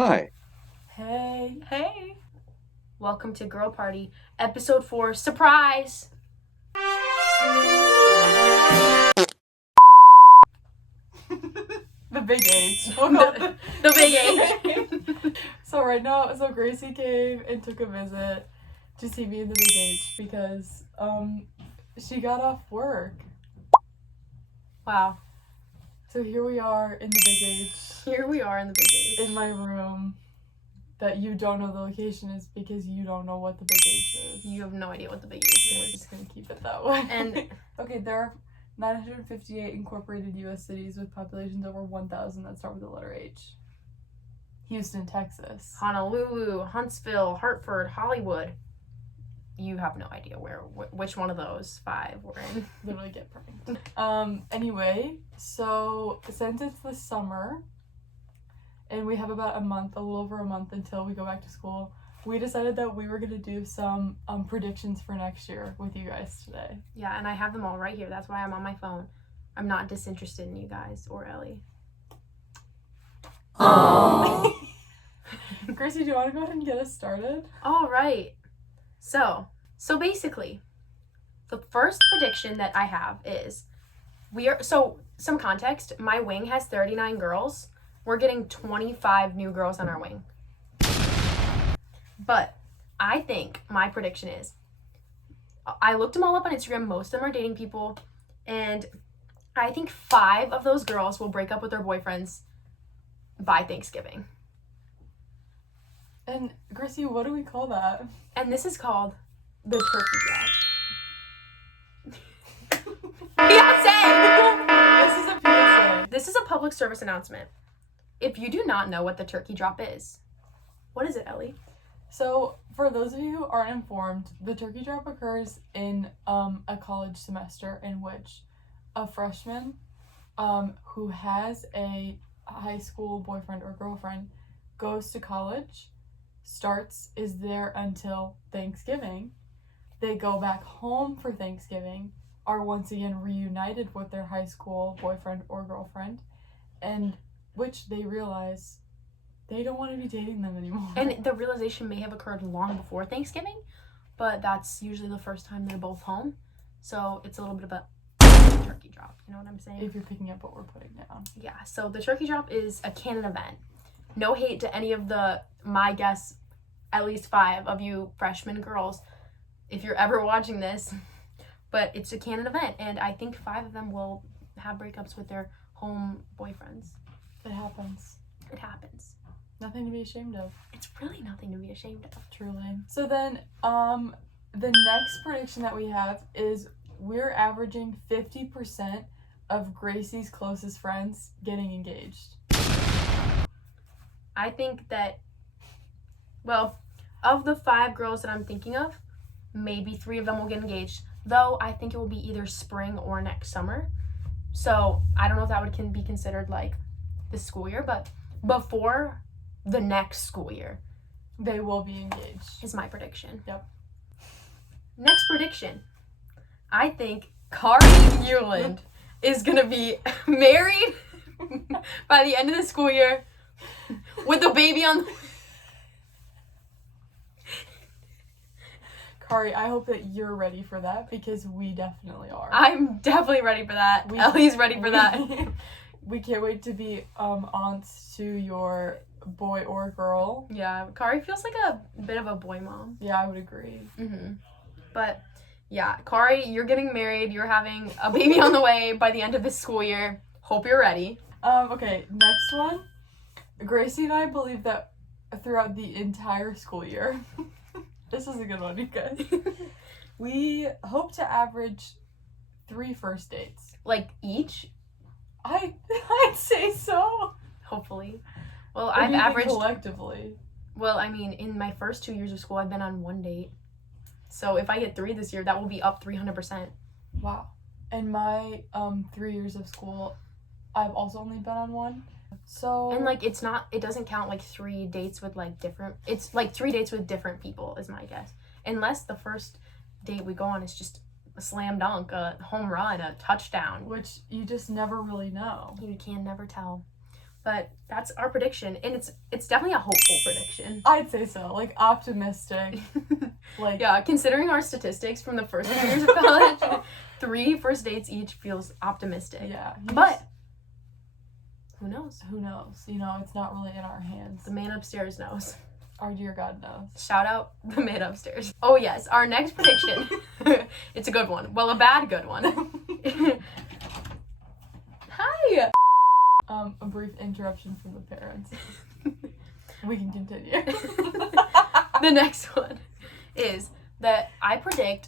Hi. Hey. Hey. Welcome to Girl Party, episode 4, surprise! The big H. The big H. So Gracie came and took a visit to see me in the big H because she got off work. Wow. So here we are in the big H. Here we are in the big H. In my room that you don't know the location is because you don't know what the big H is. You have no idea what the big H We're is. just gonna keep it that way. And okay, there are 958 incorporated U.S. cities with populations over 1,000 that start with the letter H. Houston, Texas. Honolulu, Huntsville, Hartford, Hollywood. You have no idea which one of those 5 we're in. Literally get pranked. Anyway, so since it's the summer and we have about a little over a month until we go back to school, we decided that we were gonna do some predictions for next year with you guys today. Yeah, and I have them all right here. That's why I'm on my phone. I'm not disinterested in you guys or Ellie. Aww. Gracie, do you want to go ahead and get us started? All right. So basically, the first prediction that I have is some context, my wing has 39 girls. We're getting 25 new girls on our wing. But I think my prediction is, I looked them all up on Instagram. Most of them are dating people. And I think 5 of those girls will break up with their boyfriends by Thanksgiving. And Gracie, what do we call that? And this is called the turkey drop. PSA! This is a PSA. This is a public service announcement. If you do not know what the turkey drop is, what is it, Ellie? So, for those of you who aren't informed, the turkey drop occurs in a college semester in which a freshman who has a high school boyfriend or girlfriend goes to college, is there until Thanksgiving. They go back home for Thanksgiving, are once again reunited with their high school boyfriend or girlfriend, and which they realize they don't want to be dating them anymore. And the realization may have occurred long before Thanksgiving, but that's usually the first time they're both home. So it's a little bit of a turkey drop, you know what I'm saying? If you're picking up what we're putting down. Yeah, so the turkey drop is a canon event. No hate to any of my guess, at least 5 of you freshman girls, if you're ever watching this, but it's a canon event, and I think 5 of them will have breakups with their home boyfriends. It happens. It happens. Nothing to be ashamed of. It's really nothing to be ashamed of. Truly. So then, the next prediction that we have is we're averaging 50% of Gracie's closest friends getting engaged. I think that, well, of the 5 girls that I'm thinking of, maybe 3 of them will get engaged. Though I think it will be either spring or next summer. So I don't know if that can be considered like this school year, but before the next school year, they will be engaged. Is my prediction. Yep. Next prediction. I think Kari Newland is gonna be married by the end of the school year with a baby on the Kari, I hope that you're ready for that because we definitely are. I'm definitely ready for that. Ellie's ready for that. We can't wait to be aunts to your boy or girl. Yeah, Kari feels like a bit of a boy mom. Yeah, I would agree. But yeah, Kari, you're getting married. You're having a baby on the way by the end of this school year. Hope you're ready. Okay, next one. Gracie and I believe that throughout the entire school year, this is a good one, you guys. We hope to average 3 first dates. Like each? I'd say so. Hopefully. Well, I've averaged collectively. Well, I mean, in my first 2 years of school, I've been on 1 date. So if I get 3 this year, that will be up 300%. Wow. In my 3 years of school, I've also only been on 1. So and like it doesn't count like 3 dates with like different. It's like 3 dates with different people is my guess. Unless the first date we go on is just a slam dunk, a home run, a touchdown, which you just never really know. You can never tell. But that's our prediction, and it's definitely a hopeful prediction. I'd say so. Like, optimistic. Like, yeah, considering our statistics from the first 2 years of college, 3 first dates each feels optimistic. Yeah. But who knows? Who knows? You know, it's not really in our hands. The man upstairs knows. Our dear God knows. Shout out the man upstairs. Oh yes, our next prediction. It's a good one. Well, a bad good one. Hi. A brief interruption from the parents. We can continue. The next one is that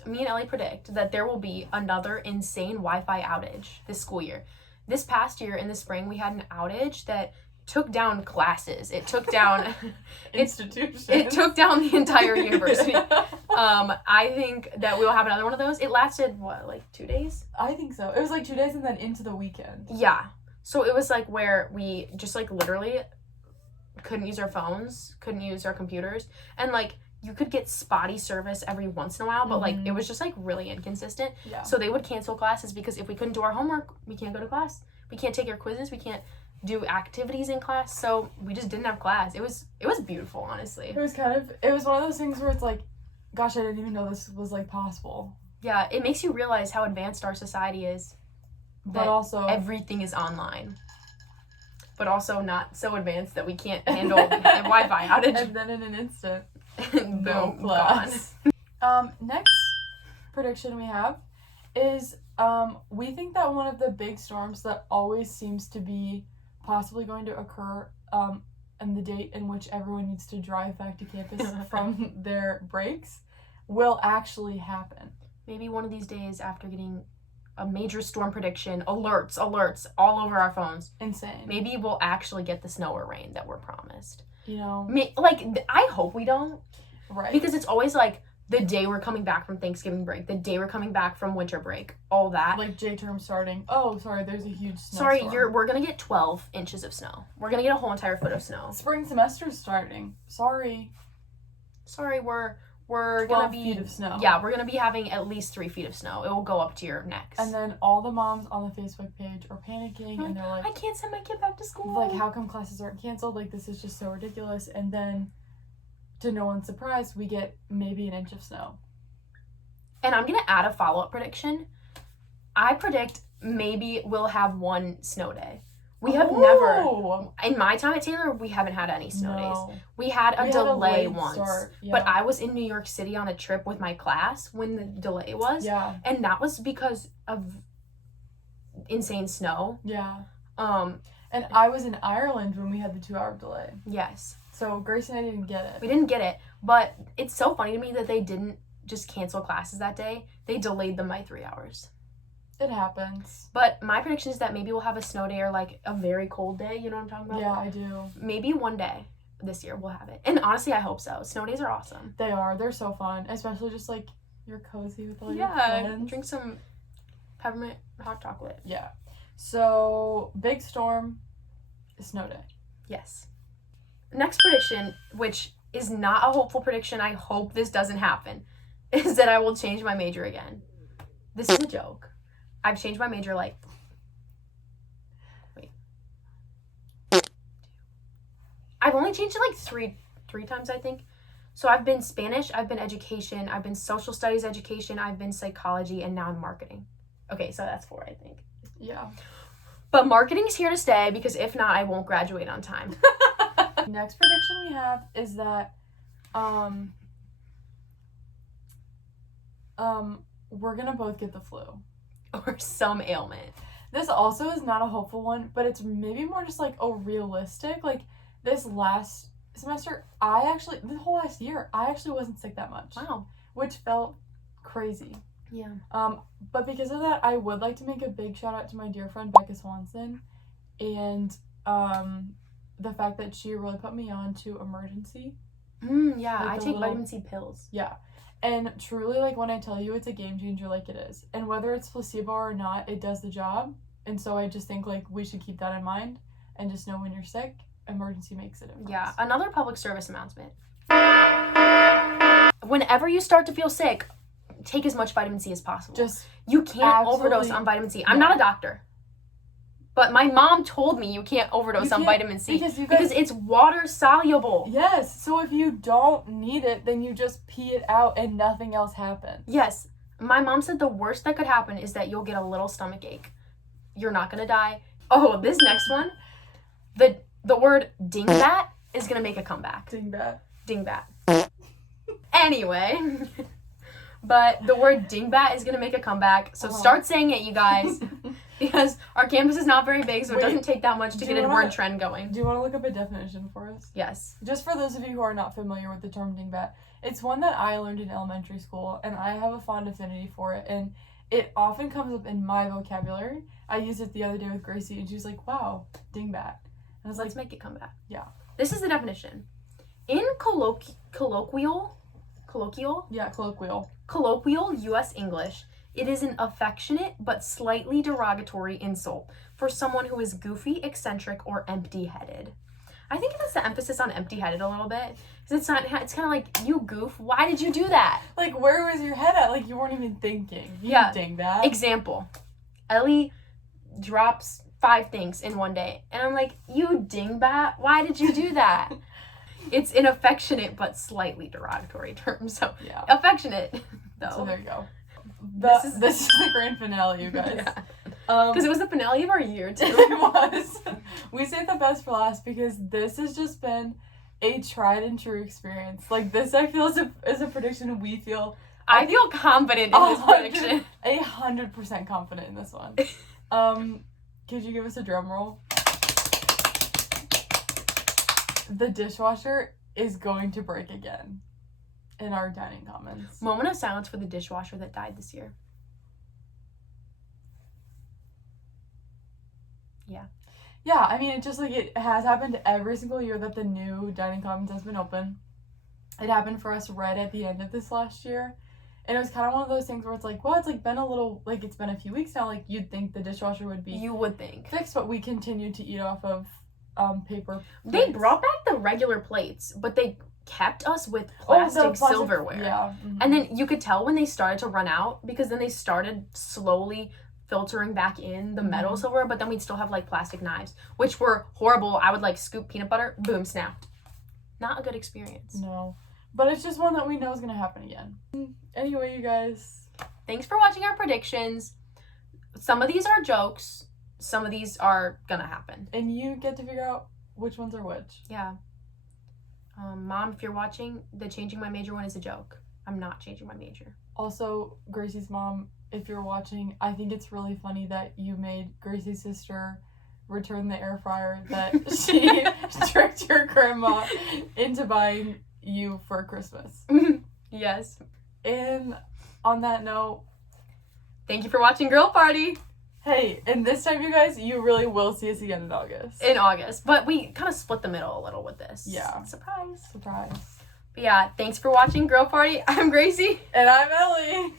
me and Ellie predict that there will be another insane Wi-Fi outage this school year. This past year in the spring, we had an outage that took down classes. It took down institutions. It took down the entire university. I think that we'll have another one of those. It lasted what, like 2 days? I think so. It was like 2 days and then into the weekend. Yeah. So it was like where we just like literally couldn't use our phones, couldn't use our computers, and like you could get spotty service every once in a while, but like it was just like really inconsistent. Yeah. So they would cancel classes because if we couldn't do our homework, we can't go to class. We can't take our quizzes. We can't do activities in class. So we just didn't have class. It was beautiful, honestly. It was one of those things where it's like, gosh, I didn't even know this was like possible. Yeah, it makes you realize how advanced our society is. But also everything is online. But also not so advanced that we can't handle a Wi-Fi outage. And then in an instant, boom, no class. Next prediction we have is we think that one of the big storms that always seems to be possibly going to occur and the date in which everyone needs to drive back to campus from their breaks will actually happen. Maybe one of these days after getting a major storm prediction, alerts all over our phones. Insane. Maybe we'll actually get the snow or rain that we're promised. You know? I hope we don't. Right. Because it's always like the day we're coming back from Thanksgiving break, the day we're coming back from winter break, all that. Like J-term starting. Oh, sorry, there's a huge snowstorm. Sorry, we're going to get 12 inches of snow. We're going to get a whole entire foot of snow. Spring semester's starting. Sorry, we're going to be feet of snow. Yeah, we're going to be having at least 3 feet of snow. It will go up to your necks. And then all the moms on the Facebook page are panicking and they're like, I can't send my kid back to school. Like, how come classes aren't canceled? Like, this is just so ridiculous. And then, to no one's surprise, we get maybe an inch of snow. And I'm going to add a follow-up prediction. I predict maybe we'll have one snow day. We have never, in my time at Taylor, we haven't had any snow days. We had a delay once. Yeah. But I was in New York City on a trip with my class when the delay was. Yeah. And that was because of insane snow. Yeah. And I was in Ireland when we had the 2-hour delay. Yes. So Gracie and I didn't get it. We didn't get it. But it's so funny to me that they didn't just cancel classes that day. They delayed them by 3 hours. It happens. But my prediction is that maybe we'll have a snow day or like a very cold day. You know what I'm talking about? Yeah, I do. Maybe one day this year we'll have it. And honestly, I hope so. Snow days are awesome. They are. They're so fun. Especially just like you're cozy with all your friends. Drink some peppermint hot chocolate. Yeah. So, big storm, snow day. Yes. Next prediction, which is not a hopeful prediction, I hope this doesn't happen, is that I will change my major again. This is a joke. I've changed my major I've only changed it like three times, I think. So I've been Spanish, I've been education, I've been social studies education, I've been psychology, and now I'm marketing. Okay, so that's 4, I think. Yeah. But marketing is here to stay because if not, I won't graduate on time. Next prediction we have is that we're gonna both get the flu. Or some ailment. This also is not a hopeful one, but it's maybe more just like realistic. Like this last semester, the whole last year, I actually wasn't sick that much. Wow. Which felt crazy. Yeah. But because of that, I would like to make a big shout out to my dear friend Becca Swanson and the fact that she really put me on to emergency. Yeah, I take vitamin C pills. Yeah. And truly, like, when I tell you it's a game changer, like, it is. And whether it's placebo or not, it does the job. And so I just think, like, we should keep that in mind and just know when you're sick, emergency makes a difference. Yeah, another public service announcement. Whenever you start to feel sick, take as much vitamin C as possible. Just you can't overdose on vitamin C. I'm not a doctor, But my mom told me you can't overdose on vitamin C because it's water soluble. Yes, so if you don't need it, then you just pee it out and nothing else happens. Yes, my mom said the worst that could happen is that you'll get a little stomach ache. You're not gonna die. Oh, this next one, the word dingbat is gonna make a comeback. Dingbat. Anyway, but the word dingbat is gonna make a comeback. So start saying it, you guys. Because our campus is not very big, so it doesn't take that much to get a word trend going. Do you want to look up a definition for us? Yes. Just for those of you who are not familiar with the term dingbat, it's one that I learned in elementary school, and I have a fond affinity for it, and it often comes up in my vocabulary. I used it the other day with Gracie, and she was like, wow, dingbat. And I was Let's make it come back. Yeah. This is the definition. In colloquial U.S. English, it is an affectionate but slightly derogatory insult for someone who is goofy, eccentric, or empty-headed. I think it has the emphasis on empty-headed a little bit. Because it's kind of like, you goof, why did you do that? Like, where was your head at? Like, you weren't even thinking. You dingbat. Example. Ellie drops 5 things in one day. And I'm like, you dingbat, why did you do that? It's an affectionate but slightly derogatory term. So, yeah. Affectionate, though. So there you go. This is the grand finale, you guys. Because it was the finale of our year, too. It was. We saved the best for last because this has just been a tried and true experience. Like, this, I feel, is a prediction we feel. I feel confident in this prediction. 100% confident in this one. Could you give us a drum roll? The dishwasher is going to break again. In our dining commons. Moment of silence for the dishwasher that died this year. Yeah. Yeah, I mean, it just, like, it has happened every single year that the new dining commons has been open. It happened for us right at the end of this last year. And it was kind of one of those things where it's like, well, it's, like, been a little, like, it's been a few weeks now. Like, you'd think the dishwasher would be... You would think. ...fixed, but we continue to eat off of paper plates. They brought back the regular plates, but they... kept us with plastic silverware. Yeah. Mm-hmm. And then you could tell when they started to run out because then they started slowly filtering back in the metal silverware, but then we'd still have like plastic knives, which were horrible. I would like scoop peanut butter, boom, snapped. Not a good experience. No. But it's just one that we know is going to happen again. Anyway, you guys. Thanks for watching our predictions. Some of these are jokes. Some of these are going to happen. And you get to figure out which ones are which. Yeah. Mom, if you're watching, the changing my major one is a joke. I'm not changing my major. Also, Gracie's mom, if you're watching, I think it's really funny that you made Gracie's sister return the air fryer that she tricked your grandma into buying you for Christmas. Yes. And on that note, thank you for watching Girl Party. Hey, and this time, you guys, you really will see us again in August. In August. But we kind of split the middle a little with this. Yeah. Surprise. But yeah, thanks for watching Girl Party. I'm Gracie. And I'm Ellie.